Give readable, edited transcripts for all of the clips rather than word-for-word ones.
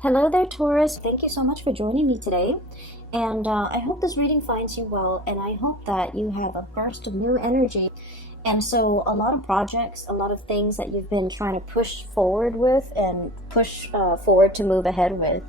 Hello there, Taurus. Thank you so much for joining me today. And I hope this reading finds you well, and I hope that you have a burst of new energy. And so, a lot of projects, a lot of things that you've been trying to push forward with and push forward to move ahead with,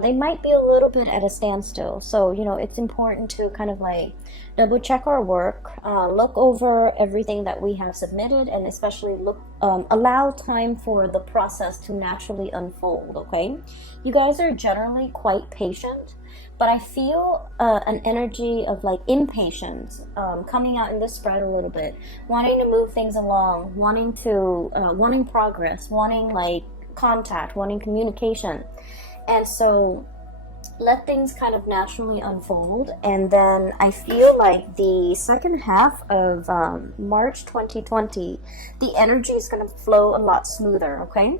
they might be a little bit at a standstill. So, it's important to kind of like double check our work, look over everything that we have submitted, and especially allow time for the process to naturally unfold, okay? You guys are generally quite patient, but I feel an energy of like impatience coming out in this spread a little bit, wanting to move things along, wanting progress, wanting like contact, wanting communication. And so let things kind of naturally unfold. And then I feel like the second half of March 2020, the energy is going to flow a lot smoother, okay?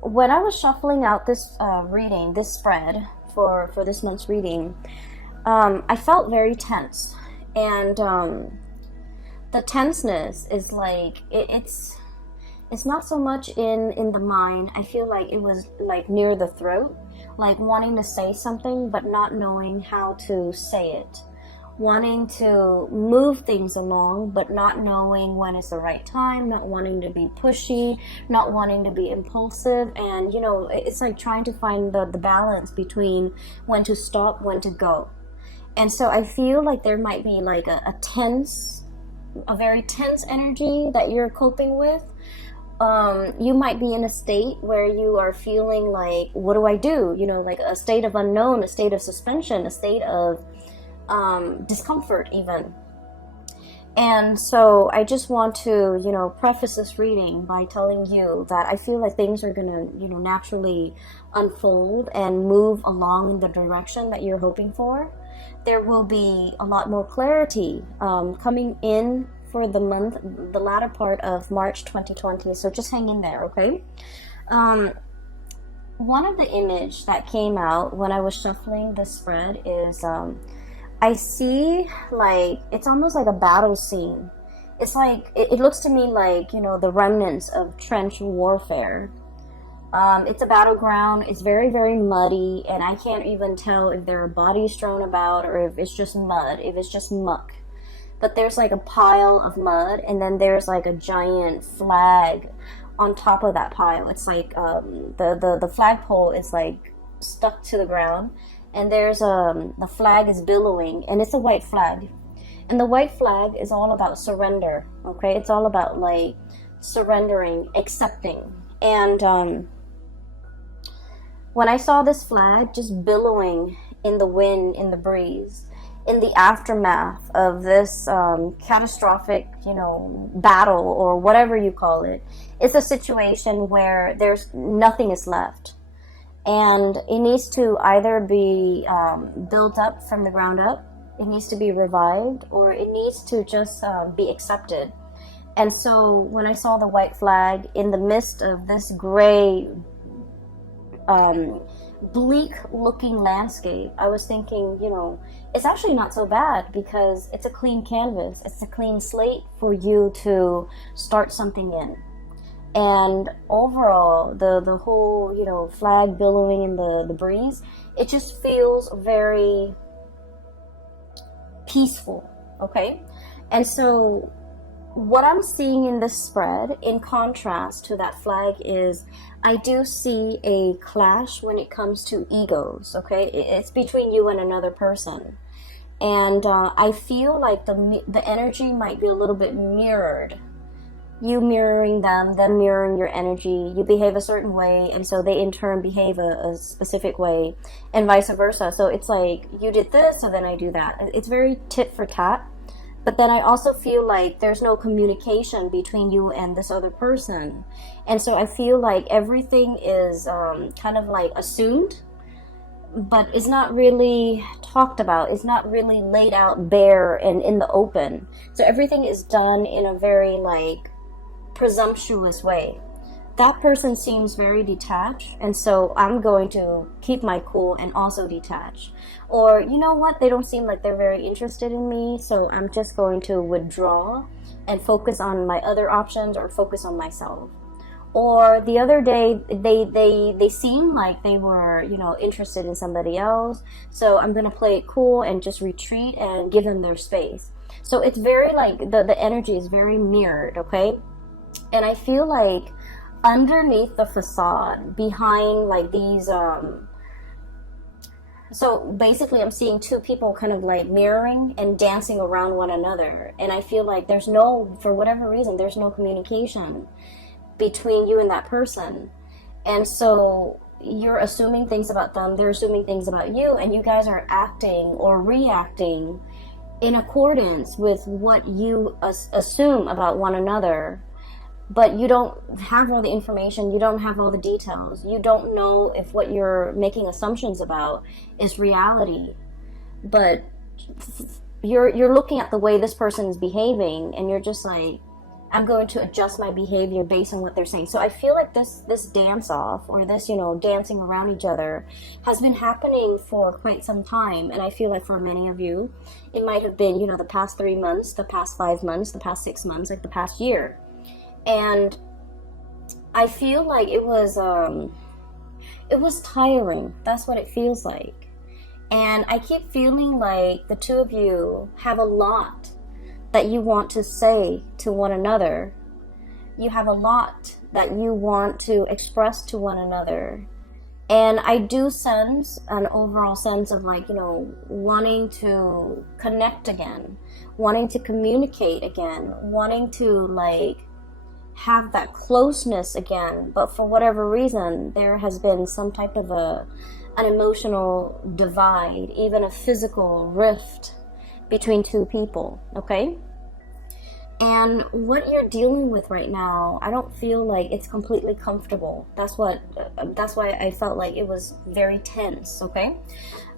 When I was shuffling out this reading, this spread for this month's reading, I felt very tense. And the tenseness is like, it's not so much in the mind. I feel like it was like near the throat, like wanting to say something but not knowing how to say it, wanting to move things along but not knowing when is the right time, not wanting to be pushy, not wanting to be impulsive. And it's like trying to find the balance between when to stop, when to go. And so I feel like there might be like a very tense energy that you're coping with. You might be in a state where you are feeling like, what do I do? Like a state of unknown, a state of suspension, a state of discomfort even. And so I just want to, preface this reading by telling you that I feel like things are going to, naturally unfold and move along in the direction that you're hoping for. There will be a lot more clarity coming in for the latter part of March 2020. So just hang in there, okay? One of the image that came out when I was shuffling this spread is I see like it's almost like a battle scene. It's like it looks to me like the remnants of trench warfare. It's a battleground. It's very, very muddy, and I can't even tell if there are bodies strewn about or if it's just mud, if it's just muck. But there's like a pile of mud, and then there's like a giant flag on top of that pile. It's like the flagpole is like stuck to the ground, and there's the flag is billowing, and it's a white flag. And the white flag is all about surrender, okay? It's all about like surrendering, accepting. And when I saw this flag just billowing in the wind, in the breeze, in the aftermath of this catastrophic, battle or whatever you call it, it's a situation where there's nothing is left. And it needs to either be built up from the ground up, it needs to be revived, or it needs to just be accepted. And so when I saw the white flag in the midst of this gray, bleak looking landscape, I was thinking, it's actually not so bad because it's a clean canvas. It's a clean slate for you to start something in. And overall, the whole, flag billowing in the breeze, it just feels very peaceful, okay? And so what I'm seeing in this spread, in contrast to that flag, is I do see a clash when it comes to egos, okay? It's between you and another person. And I feel like the energy might be a little bit mirrored. You mirroring them mirroring your energy. You behave a certain way, and so they in turn behave a specific way, and vice versa. So it's like, you did this, so then I do that. It's very tit for tat. But then I also feel like there's no communication between you and this other person. And so I feel like everything is kind of like assumed, but it's not really talked about. It's not really laid out bare and in the open. So everything is done in a very like presumptuous way. That person seems very detached, and so I'm going to keep my cool and also detach. Or, you know what, they don't seem like they're very interested in me, so I'm just going to withdraw and focus on my other options or focus on myself. Or the other day, they seemed like they were, you know, interested in somebody else. So I'm gonna play it cool and just retreat and give them their space. So it's very like the energy is very mirrored, okay? And I feel like underneath the facade, behind like these so basically I'm seeing two people kind of like mirroring and dancing around one another. And I feel like there's no, for whatever reason, there's no communication between you and that person. And so you're assuming things about them, they're assuming things about you, and you guys are acting or reacting in accordance with what you assume about one another. But you don't have all the information, you don't have all the details, you don't know if what you're making assumptions about is reality. But you're looking at the way this person is behaving, and you're just like, I'm going to adjust my behavior based on what they're saying. So I feel like this dance off, or this, you know, dancing around each other, has been happening for quite some time. And I feel like for many of you, it might have been, you know, the past 3 months, the past 5 months, the past 6 months, like the past year. And I feel like it was tiring. That's what it feels like. And I keep feeling like the two of you have a lot that you want to say to one another. You have a lot that you want to express to one another. And I do sense an overall sense of like, you know, wanting to connect again, wanting to communicate again, wanting to like have that closeness again. But for whatever reason, there has been some type of an emotional divide, even a physical rift between two people, okay? And what you're dealing with right now, I don't feel like it's completely comfortable. That's why I felt like it was very tense, okay?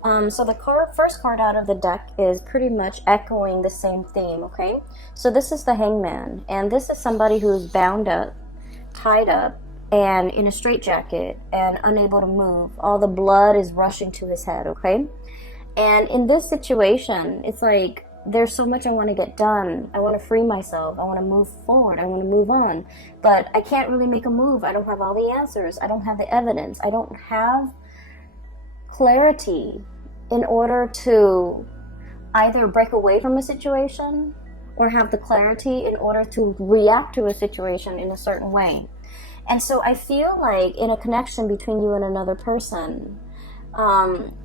So the first card out of the deck is pretty much echoing the same theme, okay? So this is the Hangman, and this is somebody who's bound up, tied up, and in a straitjacket, and unable to move. All the blood is rushing to his head, okay? And in this situation, it's like, there's so much I want to get done. I want to free myself. I want to move forward. I want to move on. But I can't really make a move. I don't have all the answers. I don't have the evidence. I don't have clarity in order to either break away from a situation or have the clarity in order to react to a situation in a certain way. And so I feel like in a connection between you and another person,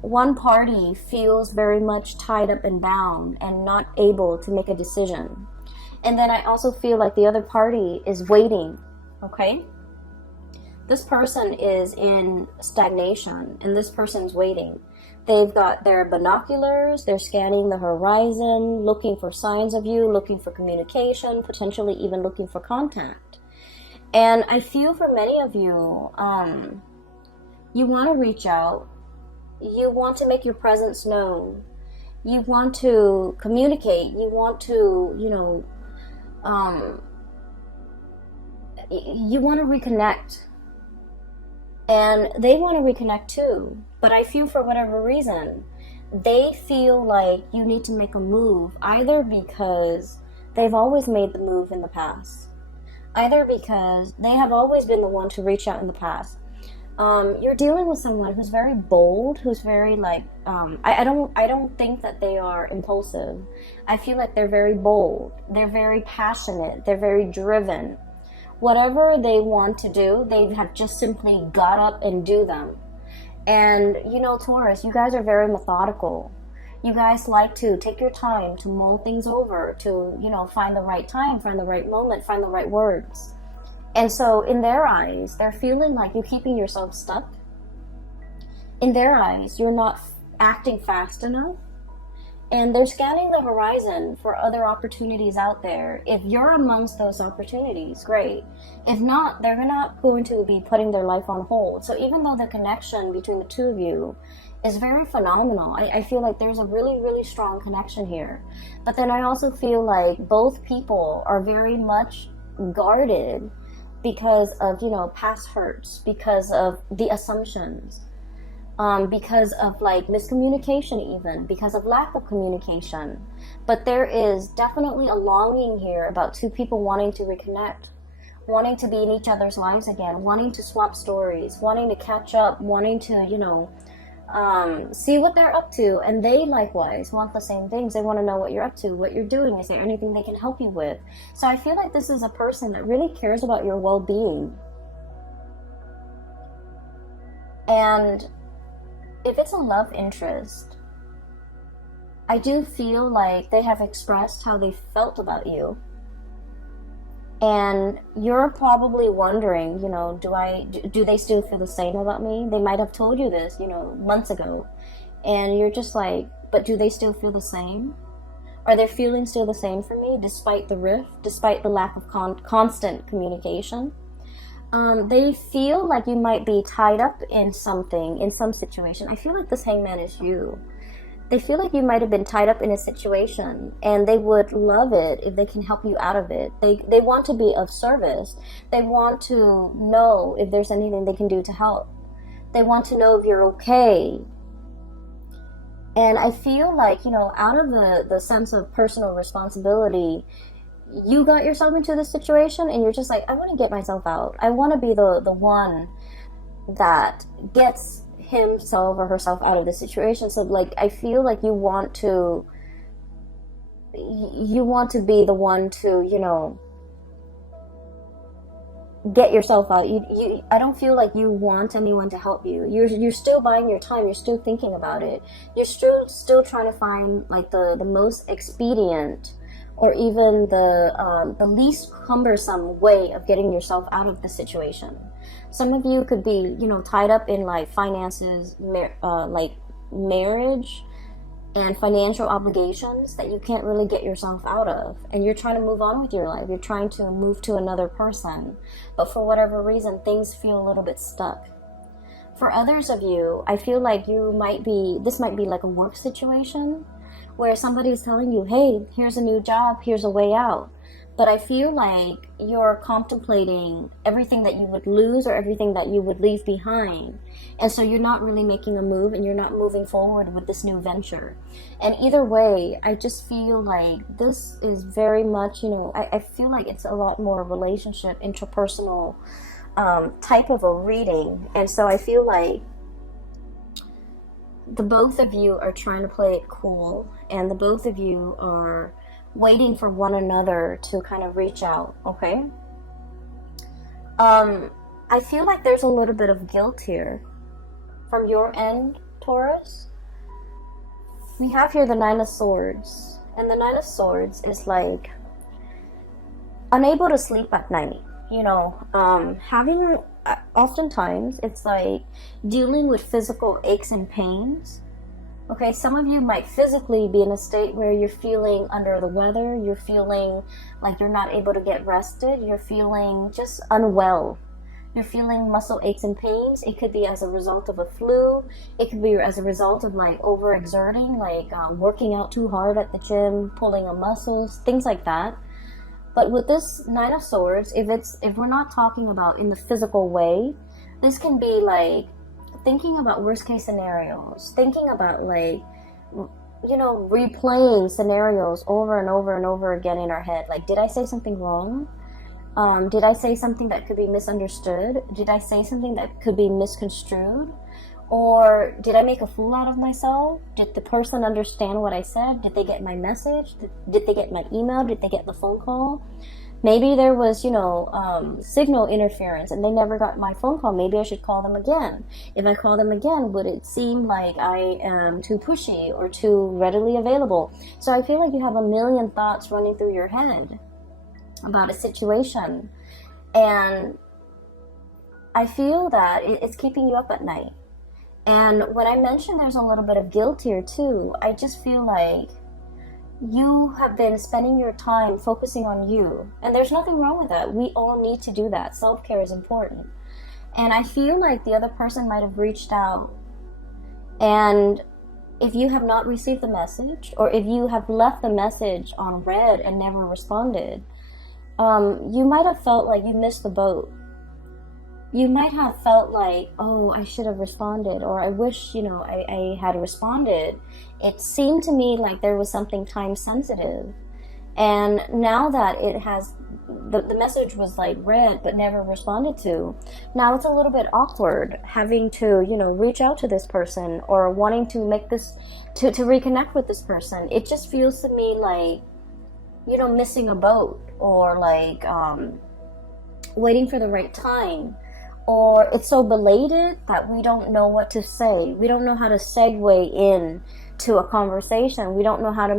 one party feels very much tied up and bound and not able to make a decision. And then I also feel like the other party is waiting, okay? This person is in stagnation, and this person's waiting. They've got their binoculars, they're scanning the horizon, looking for signs of you, looking for communication, potentially even looking for contact. And I feel for many of you, you want to reach out. You want to make your presence known. You want to communicate. You want to, you know, you want to reconnect. And they want to reconnect too. But I feel for whatever reason, they feel like you need to make a move, either because they've always made the move in the past, either because they have always been the one to reach out in the past. You're dealing with someone who's very bold, who's very like, I don't think that they are impulsive. I feel like they're very bold. They're very passionate. They're very driven. Whatever they want to do, they have just simply got up and do them. And you know, Taurus, you guys are very methodical. You guys like to take your time to mull things over, to, you know, find the right time, find the right moment, find the right words. And so in their eyes, they're feeling like you're keeping yourself stuck. In their eyes, you're not acting fast enough. And they're scanning the horizon for other opportunities out there. If you're amongst those opportunities, great. If not, they're not going to be putting their life on hold. So even though the connection between the two of you is very phenomenal, I feel like there's a really, really strong connection here. But then I also feel like both people are very much guarded because of, you know, past hurts, because of the assumptions, because of like miscommunication, even because of lack of communication. But there is definitely a longing here about two people wanting to reconnect, wanting to be in each other's lives again, wanting to swap stories, wanting to catch up, wanting to, see what they're up to. And they likewise want the same things. They want to know what you're up to, what you're doing. Is there anything they can help you with? So I feel like this is a person that really cares about your well-being. And if it's a love interest, I do feel like they have expressed how they felt about you. And you're probably wondering, do they still feel the same about me? They might have told you this, months ago. And you're just like, but do they still feel the same? Are their feelings still the same for me, despite the rift, despite the lack of constant communication? They feel like you might be tied up in something, in some situation. I feel like this hangman is you. They feel like you might have been tied up in a situation, and they would love it if they can help you out of it. They want to be of service. They want to know if there's anything they can do to help. They want to know if you're okay. And I feel like, out of the sense of personal responsibility, you got yourself into this situation, and you're just like, I want to get myself out. I want to be the one that gets himself or herself out of the situation. So like, I feel like you want to be the one to, get yourself out. I don't feel like you want anyone to help you. You're still buying your time. You're still thinking about it. You're still trying to find like the most expedient, or even the least cumbersome way of getting yourself out of the situation. Some of you could be, tied up in like finances, like marriage and financial obligations that you can't really get yourself out of. And you're trying to move on with your life. You're trying to move to another person. But for whatever reason, things feel a little bit stuck. For others of you, I feel like this might be like a work situation where somebody is telling you, hey, here's a new job, here's a way out. But I feel like you're contemplating everything that you would lose or everything that you would leave behind. And so you're not really making a move, and you're not moving forward with this new venture. And either way, I just feel like this is very much, I feel like it's a lot more relationship, interpersonal type of a reading. And so I feel like the both of you are trying to play it cool, and the both of you are waiting for one another to kind of reach out, okay? I feel like there's a little bit of guilt here from your end, Taurus. We have here the Nine of Swords, and the Nine of Swords is like unable to sleep at night, having oftentimes it's like dealing with physical aches and pains. Okay, some of you might physically be in a state where you're feeling under the weather, you're feeling like you're not able to get rested, you're feeling just unwell. You're feeling muscle aches and pains. It could be as a result of a flu. It could be as a result of like overexerting, like working out too hard at the gym, pulling on muscles, things like that. But with this Nine of Swords, if we're not talking about in the physical way, this can be like thinking about worst case scenarios, thinking about like, replaying scenarios over and over and over again in our head. Like, did I say something wrong? Did I say something that could be misunderstood? Did I say something that could be misconstrued? Or did I make a fool out of myself? Did the person understand what I said? Did they get my message? Did they get my email? Did they get the phone call? Maybe there was, signal interference and they never got my phone call. Maybe I should call them again. If I call them again, would it seem like I am too pushy or too readily available? So I feel like you have a million thoughts running through your head about a situation. And I feel that it's keeping you up at night. And when I mentioned there's a little bit of guilt here too, I just feel like you have been spending your time focusing on you. And there's nothing wrong with that. We all need to do that. Self-care is important. And I feel like the other person might have reached out. And if you have not received the message, or if you have left the message on read and never responded, you might have felt like you missed the boat. You might have felt like, oh, I should have responded, or I wish, I had responded. It seemed to me like there was something time sensitive. And now that it has the message was like read but never responded to. Now it's a little bit awkward having to, you know, reach out to this person or wanting to make this, to reconnect with this person. It just feels to me like, you know, missing a boat, or like waiting for the right time, or it's so belated that we don't know what to say. We don't know how to segue in to a conversation. We don't know how to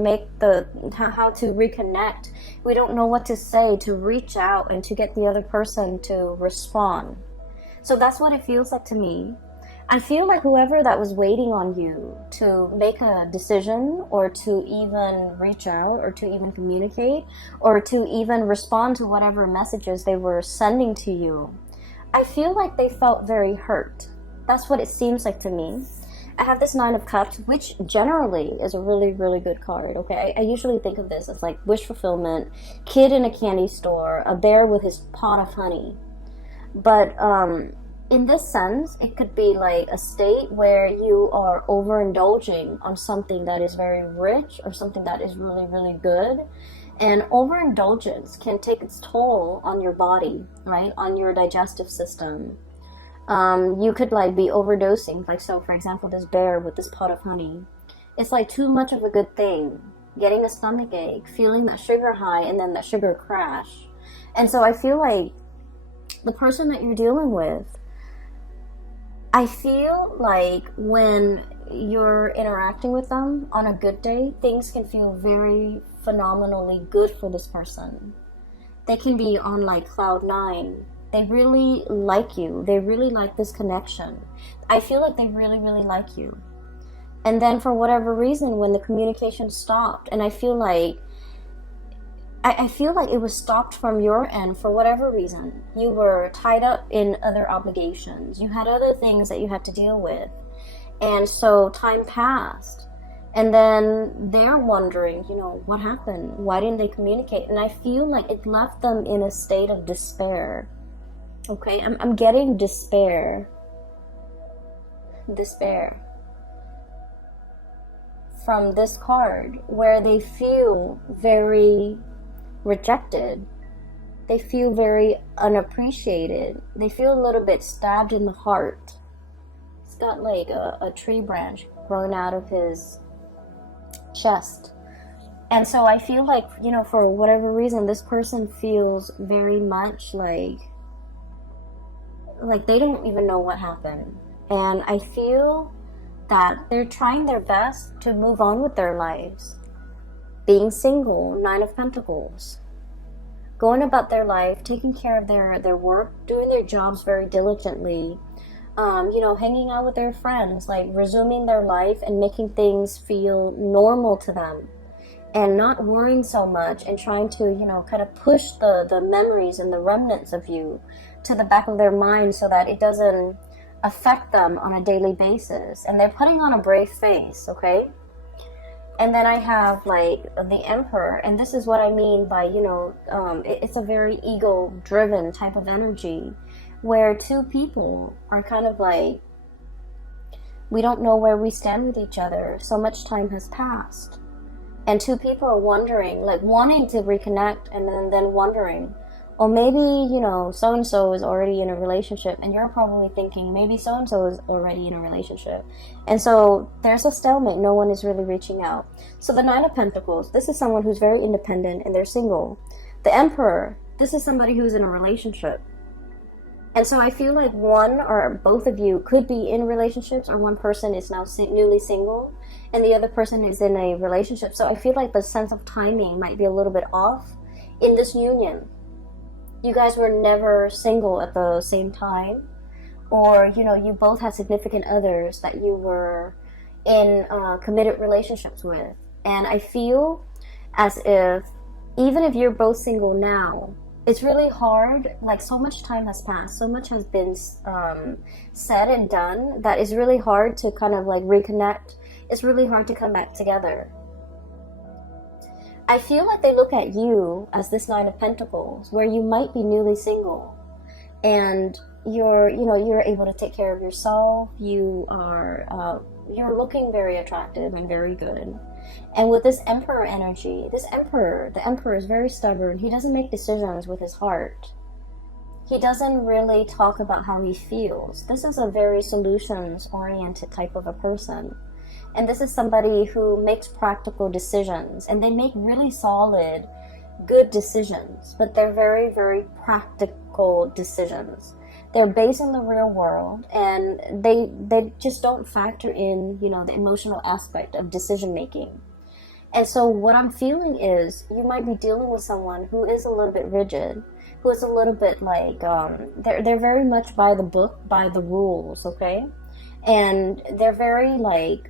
how to reconnect. We don't know what to say to reach out and to get the other person to respond. So that's what it feels like to me. I feel like whoever that was waiting on you to make a decision, or to even reach out, or to even communicate, or to even respond to whatever messages they were sending to you, I feel like they felt very hurt. That's what it seems like to me. I have this 9 of Cups, which generally is a really, really good card, okay? I usually think of this as like wish fulfillment, kid in a candy store, a bear with his pot of honey. But in this sense, it could be like a state where you are overindulging on something that is very rich, or something that is really, really good. And overindulgence can take its toll on your body, right? On your digestive system. You could like be overdosing. Like, so for example, this bear with this pot of honey. It's like too much of a good thing. Getting a stomach ache, feeling that sugar high, and then that sugar crash. And so I feel like the person that you're dealing with, I feel like when you're interacting with them on a good day, things can feel very phenomenally good for this person. They can be on like cloud 9. They really like you. They really like this connection. I feel like they really, really like you. And then for whatever reason, when the communication stopped, and I feel like it was stopped from your end for whatever reason. You were tied up in other obligations. You had other things that you had to deal with. And so time passed. And then they're wondering, you know, what happened? Why didn't they communicate? And I feel like it left them in a state of despair. Okay, I'm getting despair. Despair. From this card, where they feel very rejected. They feel very unappreciated. They feel a little bit stabbed in the heart. He's got like a tree branch growing out of his chest. And so I feel like, you know, for whatever reason, this person feels very much like they don't even know what happened. And I feel that they're trying their best to move on with their lives. Being single, 9 of Pentacles. Going about their life, taking care of their work, doing their jobs very diligently. You know, hanging out with their friends, like resuming their life and making things feel normal to them. And not worrying so much, and trying to, you know, kind of push the memories and the remnants of you to the back of their mind so that it doesn't affect them on a daily basis. And they're putting on a brave face, okay? And then I have like the Emperor, and this is what I mean by, you know, it's a very ego-driven type of energy, where two people are kind of like, we don't know where we stand with each other. So much time has passed. And two people are wondering, like wanting to reconnect, and then wondering, or maybe, you know, so-and-so is already in a relationship, and you're probably thinking maybe so-and-so is already in a relationship. And so there's a stalemate. No one is really reaching out. So the 9 of Pentacles, this is someone who's very independent and they're single. The Emperor, this is somebody who's in a relationship. And so I feel like one or both of you could be in relationships, or one person is now newly single and the other person is in a relationship. So I feel like the sense of timing might be a little bit off in this union. You guys were never single at the same time, or, you know, you both had significant others that you were in committed relationships with. And I feel as if, even if you're both single now, it's really hard, like so much time has passed, so much has been said and done, that it's really hard to kind of like reconnect. It's really hard to come back together. I feel like they look at you as this 9 of Pentacles, where you might be newly single. And you're able to take care of yourself. You're looking very attractive and very good. And with this emperor energy, the emperor is very stubborn. He doesn't make decisions with his heart. He doesn't really talk about how he feels. This is a very solutions-oriented type of a person. And this is somebody who makes practical decisions. And they make really solid, good decisions. But they're very, very practical decisions. They're based in the real world. And they just don't factor in, the emotional aspect of decision-making. And so what I'm feeling is you might be dealing with someone who is a little bit rigid, who is a little bit like, they're very much by the book, by the rules, okay? And they're very like,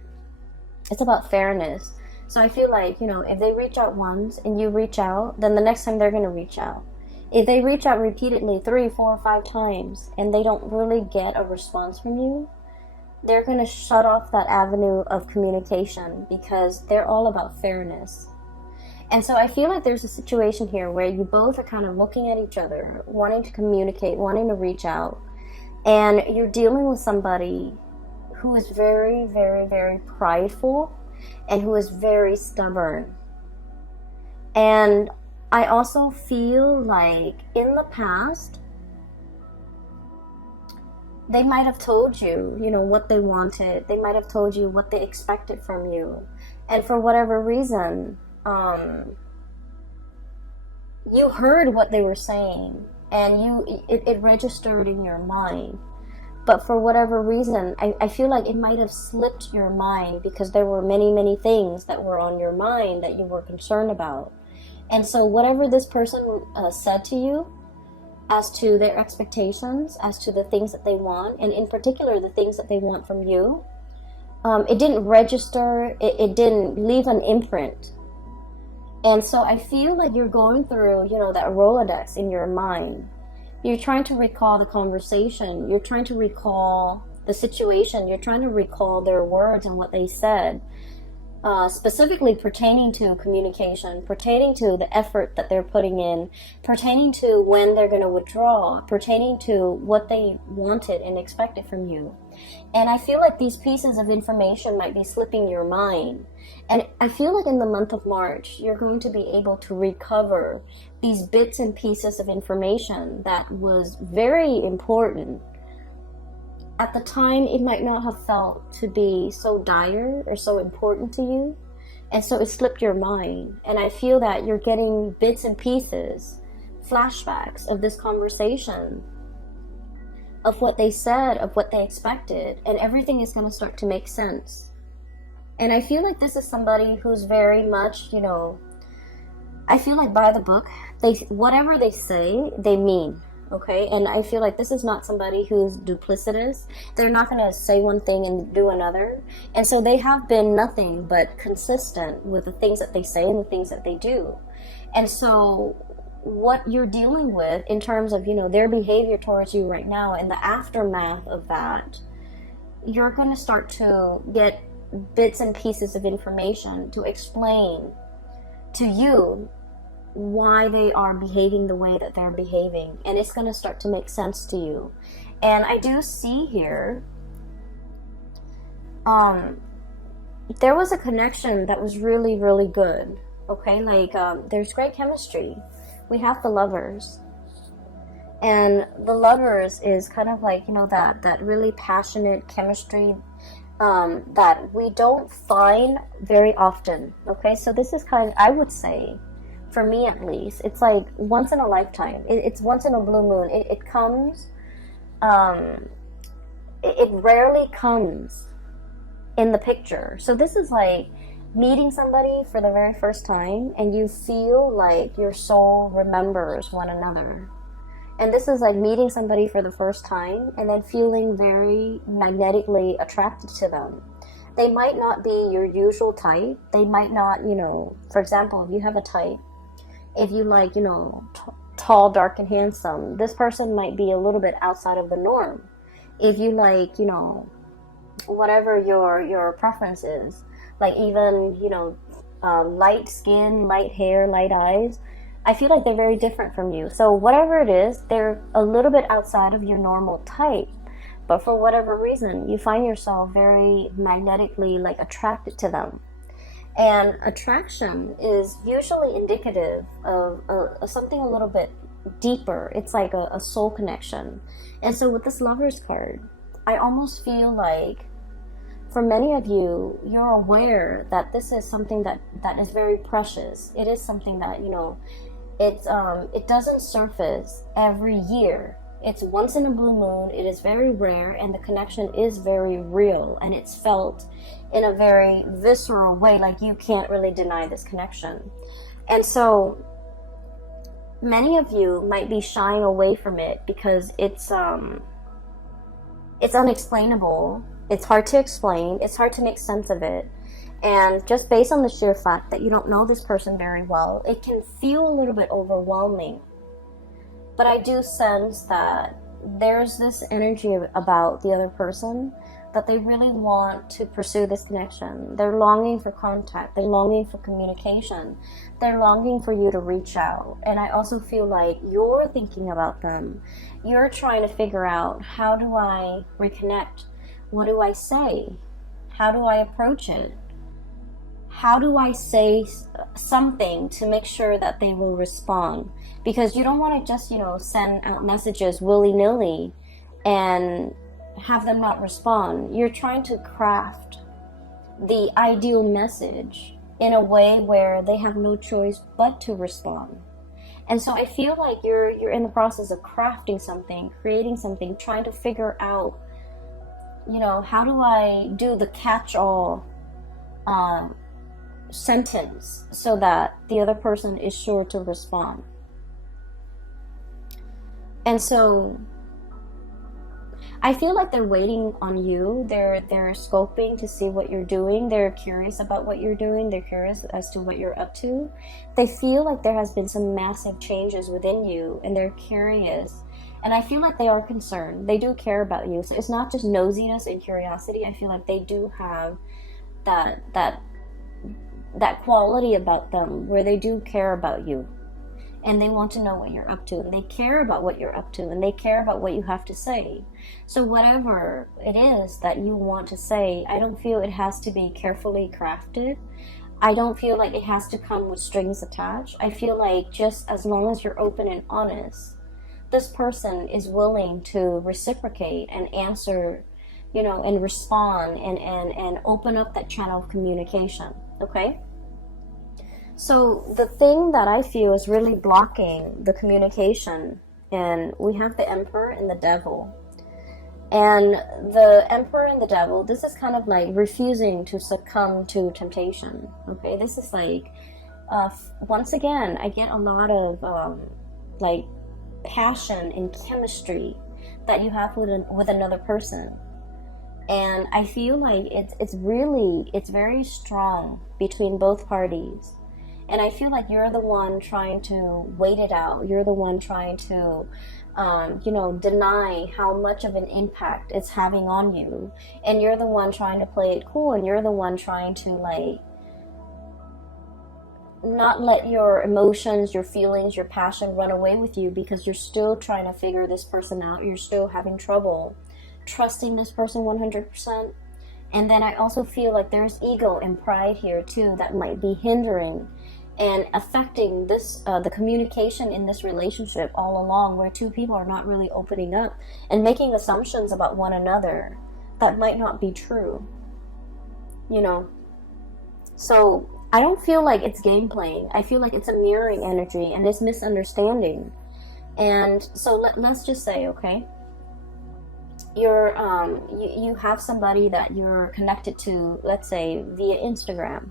it's about fairness. So I feel like, if they reach out once and you reach out, then the next time they're going to reach out. If they reach out repeatedly 3, 4, 5 times and they don't really get a response from you, they're going to shut off that avenue of communication because they're all about fairness. And so I feel like there's a situation here where you both are kind of looking at each other, wanting to communicate, wanting to reach out, and you're dealing with somebody who is very, very, very prideful and who is very stubborn. And I also feel like in the past, they might have told you, what they wanted. They might have told you what they expected from you. And for whatever reason, you heard what they were saying and it registered in your mind. But for whatever reason, I feel like it might have slipped your mind because there were many, many things that were on your mind that you were concerned about. And so whatever this person said to you, as to their expectations, as to the things that they want, and in particular the things that they want from you, it didn't register, it didn't leave an imprint. And so I feel like you're going through, that Rolodex in your mind. You're trying to recall the conversation, you're trying to recall the situation, you're trying to recall their words and what they said. Specifically pertaining to communication, pertaining to the effort that they're putting in, pertaining to when they're going to withdraw, pertaining to what they wanted and expected from you. And I feel like these pieces of information might be slipping your mind. And I feel like in the month of March, you're going to be able to recover these bits and pieces of information that was very important. At the time, it might not have felt to be so dire or so important to you. And so it slipped your mind. And I feel that you're getting bits and pieces, flashbacks of this conversation, of what they said, of what they expected. And everything is going to start to make sense. And I feel like this is somebody who's very much, I feel like by the book, whatever they say, they mean. Okay, and I feel like this is not somebody who's duplicitous. They're not going to say one thing and do another. And so they have been nothing but consistent with the things that they say and the things that they do. And so what you're dealing with in terms of, their behavior towards you right now and the aftermath of that, you're going to start to get bits and pieces of information to explain to you why they are behaving the way that they're behaving, and it's going to start to make sense to you. And I do see here there was a connection that was really, really good. Okay, like there's great chemistry. We have the Lovers, and the Lovers is kind of like that really passionate chemistry that we don't find very often. Okay, so this is I would say, for me at least, it's like once in a lifetime. It's once in a blue moon. It comes, it rarely comes in the picture. So this is like meeting somebody for the very first time and you feel like your soul remembers one another. And this is like meeting somebody for the first time and then feeling very magnetically attracted to them. They might not be your usual type. They might not, for example, if you have a type, if you like, tall, dark, and handsome, this person might be a little bit outside of the norm. If you like, whatever your preference is, like even, light skin, light hair, light eyes, I feel like they're very different from you. So whatever it is, they're a little bit outside of your normal type. But for whatever reason, you find yourself very magnetically like attracted to them. And attraction is usually indicative of something a little bit deeper. It's like a soul connection. And so with this Lovers card, I almost feel like for many of you, you're aware that this is something that is very precious. It is something that, it doesn't surface every year. It's once in a blue moon. It is very rare, and the connection is very real, and it's felt in a very visceral way. Like you can't really deny this connection. And so many of you might be shying away from it because it's unexplainable. It's hard to explain. It's hard to make sense of it. And just based on the sheer fact that you don't know this person very well, it can feel a little bit overwhelming. But I do sense that there's this energy about the other person that they really want to pursue this connection. They're longing for contact. They're longing for communication. They're longing for you to reach out. And I also feel like you're thinking about them. You're trying to figure out, how do I reconnect? What do I say? How do I approach it? How do I say something to make sure that they will respond? Because you don't want to just, send out messages willy-nilly and have them not respond. You're trying to craft the ideal message in a way where they have no choice but to respond. And so I feel like you're in the process of crafting something, creating something, trying to figure out, how do I do the catch-all sentence so that the other person is sure to respond. And so I feel like they're waiting on you. They're scoping to see what you're doing. They're curious about what you're doing. They're curious as to what you're up to. They feel like there has been some massive changes within you, and they're curious. And I feel like they are concerned. They do care about you. So it's not just nosiness and curiosity. I feel like they do have that quality about them where they do care about you. And they want to know what you're up to, and they care about what you're up to, and they care about what you have to say. So whatever it is that you want to say, I don't feel it has to be carefully crafted. I don't feel like it has to come with strings attached. I feel like just as long as you're open and honest, this person is willing to reciprocate and answer, and respond and open up that channel of communication, okay? So the thing that I feel is really blocking the communication, and we have the Emperor and the Devil. And the Emperor and the Devil, this is kind of like refusing to succumb to temptation, okay? This is like, once again, I get a lot of passion and chemistry that you have with another person. And I feel like it's very strong between both parties. And I feel like you're the one trying to wait it out. You're the one trying to, deny how much of an impact it's having on you. And you're the one trying to play it cool. And you're the one trying to, not let your emotions, your feelings, your passion run away with you, because you're still trying to figure this person out. You're still having trouble trusting this person 100%. And then I also feel like there's ego and pride here too that might be hindering and affecting this the communication in this relationship all along, where two people are not really opening up and making assumptions about one another that might not be true. So I don't feel like it's game playing. I feel like it's a mirroring energy and it's misunderstanding. And so let's just say, okay, you're you have somebody that you're connected to, let's say via Instagram,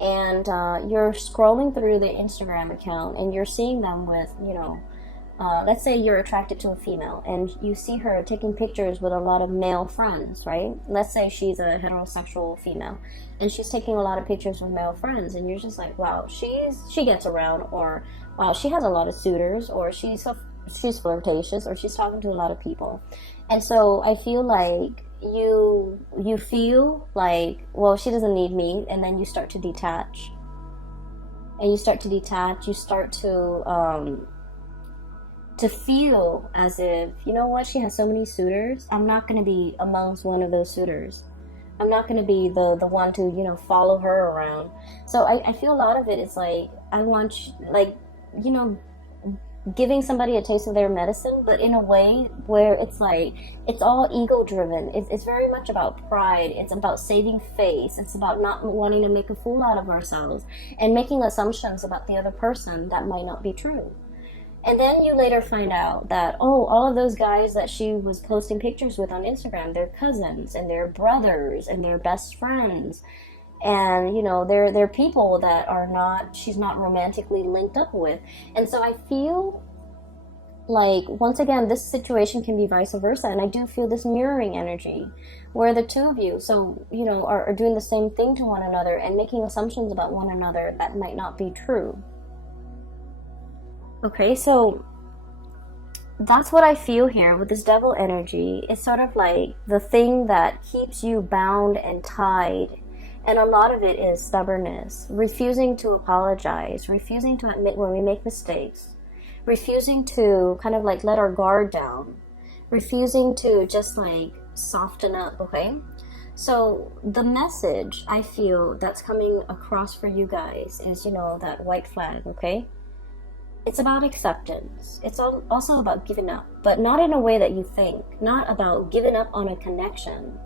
and you're scrolling through the Instagram account and you're seeing them with, let's say you're attracted to a female and you see her taking pictures with a lot of male friends, right? Let's say she's a heterosexual female and she's taking a lot of pictures with male friends, and you're just like, wow, she gets around, or wow, she has a lot of suitors, or she's flirtatious, or she's talking to a lot of people. And so I feel like you feel like, well, she doesn't need me, and then you start to detach. and you start to detach. You start to feel as if, you know what, she has so many suitors, I'm not going to be amongst one of those suitors. I'm not going to be the one to, you know, follow her around. So I feel a lot of it is like, I want, like, you know, giving somebody a taste of their medicine, but in a way where it's like, it's all ego driven. It's very much about pride. It's about saving face. It's about not wanting to make a fool out of ourselves and making assumptions about the other person that might not be true. And then you later find out that, oh, all of those guys that she was posting pictures with on Instagram, they're cousins and they're brothers and they're best friends. And, you know, they're people that are not, she's not romantically linked up with. And so I feel like, once again, this situation can be vice versa. And I do feel this mirroring energy where the two of you, so, you know, are doing the same thing to one another and making assumptions about one another that might not be true. Okay, so that's what I feel here with this devil energy. It's sort of like the thing that keeps you bound and tied. And a lot of it is stubbornness, refusing to apologize, refusing to admit when we make mistakes, refusing to kind of like let our guard down, refusing to just like soften up, okay? So the message I feel that's coming across for you guys is, you know, that white flag, okay? It's about acceptance. It's also about giving up, but not in a way that you think, not about giving up on a connection.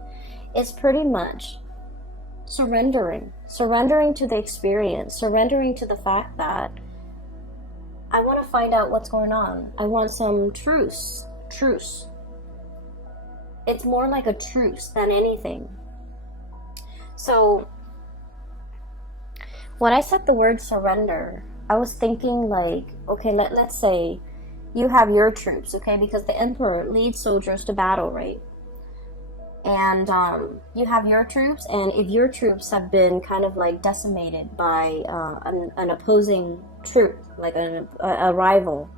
It's pretty much surrendering to the experience, surrendering to the fact that I want to find out what's going on. I want some truce. It's more like a truce than anything. So when I said the word surrender, I was thinking like, okay, let's say you have your troops, okay, because the emperor leads soldiers to battle, right? And you have your troops, and if your troops have been kind of like decimated by an opposing troop, like a rival,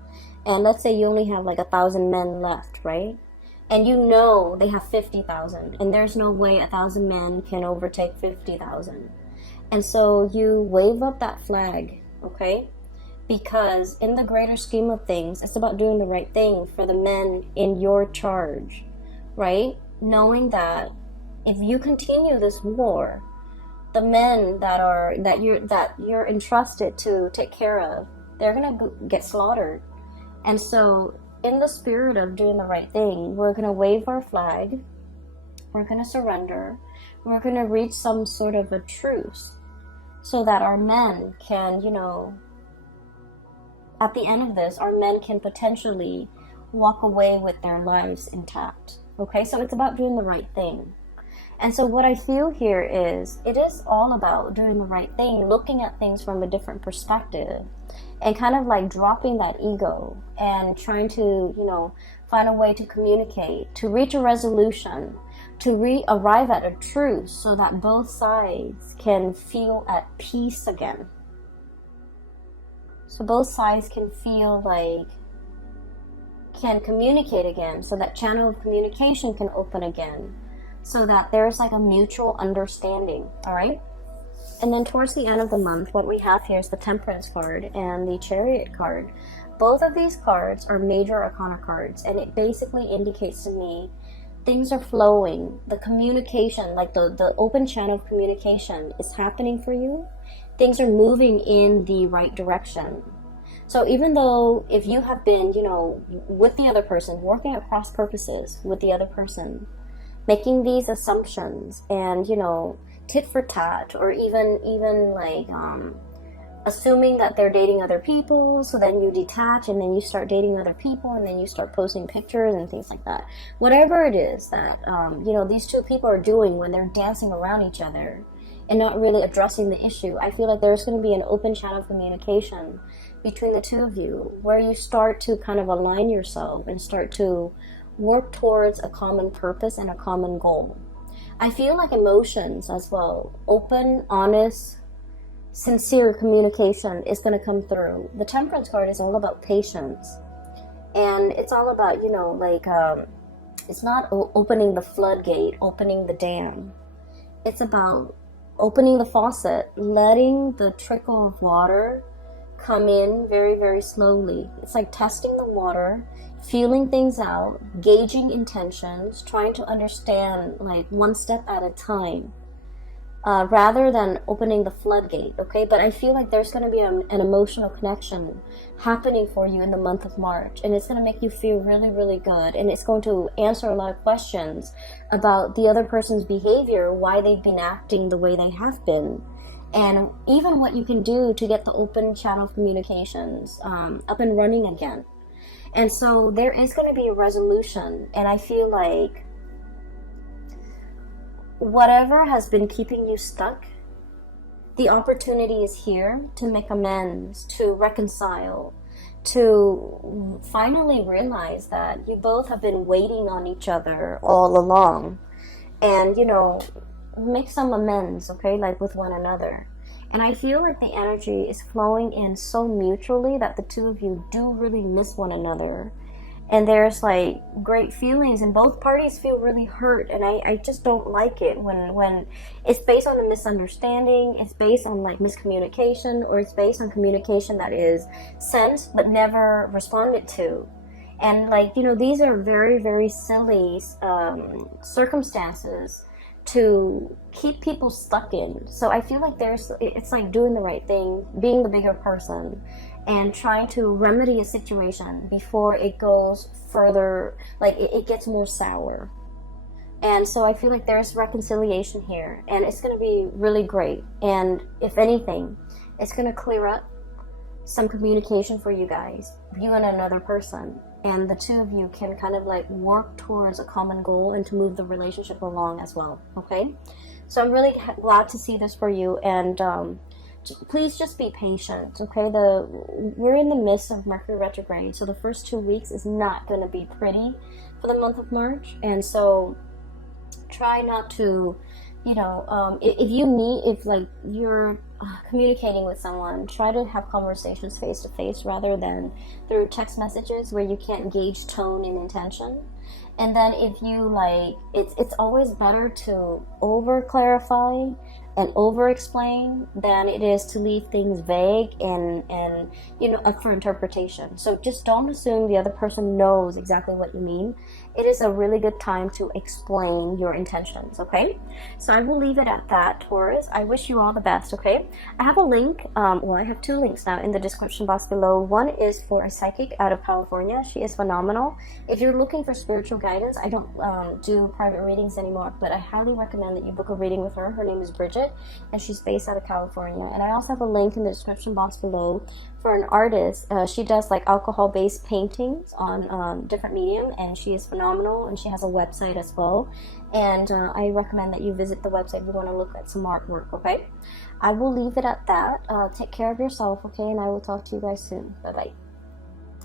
and let's say you only have like 1,000 men left, right? And you know they have 50,000, and there's no way 1,000 men can overtake 50,000. And so you wave up that flag, okay? Because in the greater scheme of things, it's about doing the right thing for the men in your charge, right? Knowing that if you continue this war, the men that you're entrusted to take care of, they're gonna get slaughtered. And so, in the spirit of doing the right thing, we're gonna wave our flag, we're gonna surrender, we're gonna reach some sort of a truce, so that our men can, you know, at the end of this, our men can potentially walk away with their lives intact. Okay, so it's about doing the right thing. And so what I feel here is, it is all about doing the right thing, looking at things from a different perspective, and kind of like dropping that ego and trying to, you know, find a way to communicate, to reach a resolution, to arrive at a truce so that both sides can feel at peace again. So both sides can feel like, can communicate again, so that channel of communication can open again, so that there's like a mutual understanding, all right? And then towards the end of the month, what we have here is the Temperance card and the Chariot card. Both of these cards are major arcana cards, and it basically indicates to me things are flowing. The communication, like the open channel of communication is happening for you. Things are moving in the right direction. So even though if you have been, you know, with the other person, working at cross purposes with the other person, making these assumptions and, you know, tit for tat, or even like assuming that they're dating other people, so then you detach and then you start dating other people and then you start posting pictures and things like that. Whatever it is that, you know, these two people are doing when they're dancing around each other and not really addressing the issue, I feel like there's going to be an open channel of communication between the two of you where you start to kind of align yourself and start to work towards a common purpose and a common goal. I feel like emotions as well, open, honest, sincere communication is going to come through. The Temperance card is all about patience, and it's all about, you know, like it's not opening the floodgate, opening the dam. It's about opening the faucet, letting the trickle of water come in very, very slowly. It's like testing the water, feeling things out, gauging intentions, trying to understand like one step at a time, rather than opening the floodgate, okay? But I feel like there's going to be an emotional connection happening for you in the month of March, and it's going to make you feel really, really good, and it's going to answer a lot of questions about the other person's behavior, why they've been acting the way they have been, and even what you can do to get the open channel of communications up and running again. And so there is going to be a resolution, and I feel like whatever has been keeping you stuck, the opportunity is here to make amends, to reconcile, to finally realize that you both have been waiting on each other all along, and, you know, make some amends, okay, like with one another. And I feel like the energy is flowing in so mutually that the two of you do really miss one another. And there's like great feelings, and both parties feel really hurt. And I just don't like it when it's based on a misunderstanding, it's based on like miscommunication, or it's based on communication that is sent but never responded to. And like, you know, these are very, very silly circumstances to keep people stuck in. So I feel like it's like doing the right thing, being the bigger person, and trying to remedy a situation before it goes further, like it gets more sour. And so I feel like there's reconciliation here, and it's going to be really great. And if anything, it's going to clear up some communication for you guys, you and another person, and the two of you can kind of like work towards a common goal and to move the relationship along as well, okay? So I'm really glad to see this for you, and please just be patient, okay? We're in the midst of Mercury retrograde, so the first 2 weeks is not going to be pretty for the month of March, and so try not to, you know, if like you're communicating with someone, try to have conversations face to face rather than through text messages where you can't gauge tone and intention. And then if you like, it's always better to over clarify and over explain than it is to leave things vague and you know, up for interpretation. So just don't assume the other person knows exactly what you mean. It is a really good time to explain your intentions, okay? So I will leave it at that, Taurus. I wish you all the best, okay? I have a link, well, I have 2 links now in the description box below. One is for a psychic out of California. She is phenomenal. If you're looking for spiritual guidance, I don't do private readings anymore, but I highly recommend that you book a reading with her. Her name is Bridget, and she's based out of California. And I also have a link in the description box below for an artist. She does like alcohol-based paintings on different medium, and she is phenomenal, and she has a website as well. And I recommend that you visit the website if you want to look at some artwork, okay? I will leave it at that. Take care of yourself, okay? And I will talk to you guys soon. Bye-bye.